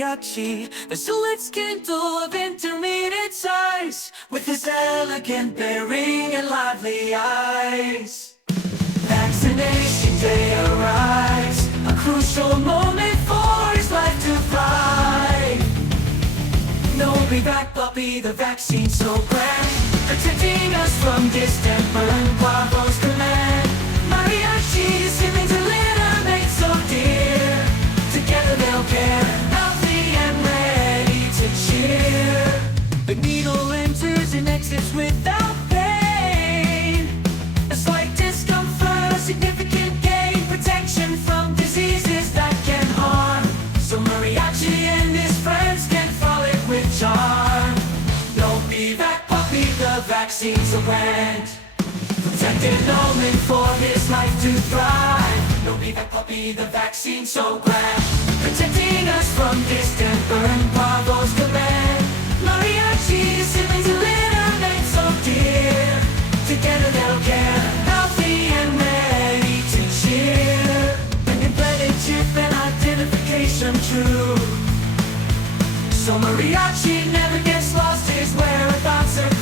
Mariachi, the Xoloitzcuintle of intermediate size, with his elegant bearing and lively eyes. Vaccination day arrives, a crucial moment for his life to thrive. Novibac Puppy, the vaccine so grand, protecting us from distemper and Bravo's command. Mariachi, siblings and litter made so dear, together they'll care, healthy and ready to cheer. The needle enters and exits without pain, a slight discomfort, a significant gain, protection from diseases that can harm, so Mariachi and his friends can frolic with charm. Novibac Puppy, the vaccine so grand, protected omen for his life to thrive. Novibac Puppy, the vaccine so grand, protecting us from distemper and Bravo's command. Mariachi, siblings and litter made so dear, together they'll care, healthy and ready to cheer. An embedded chip and identification true, so Mariachi never gets lost, his whereabouts are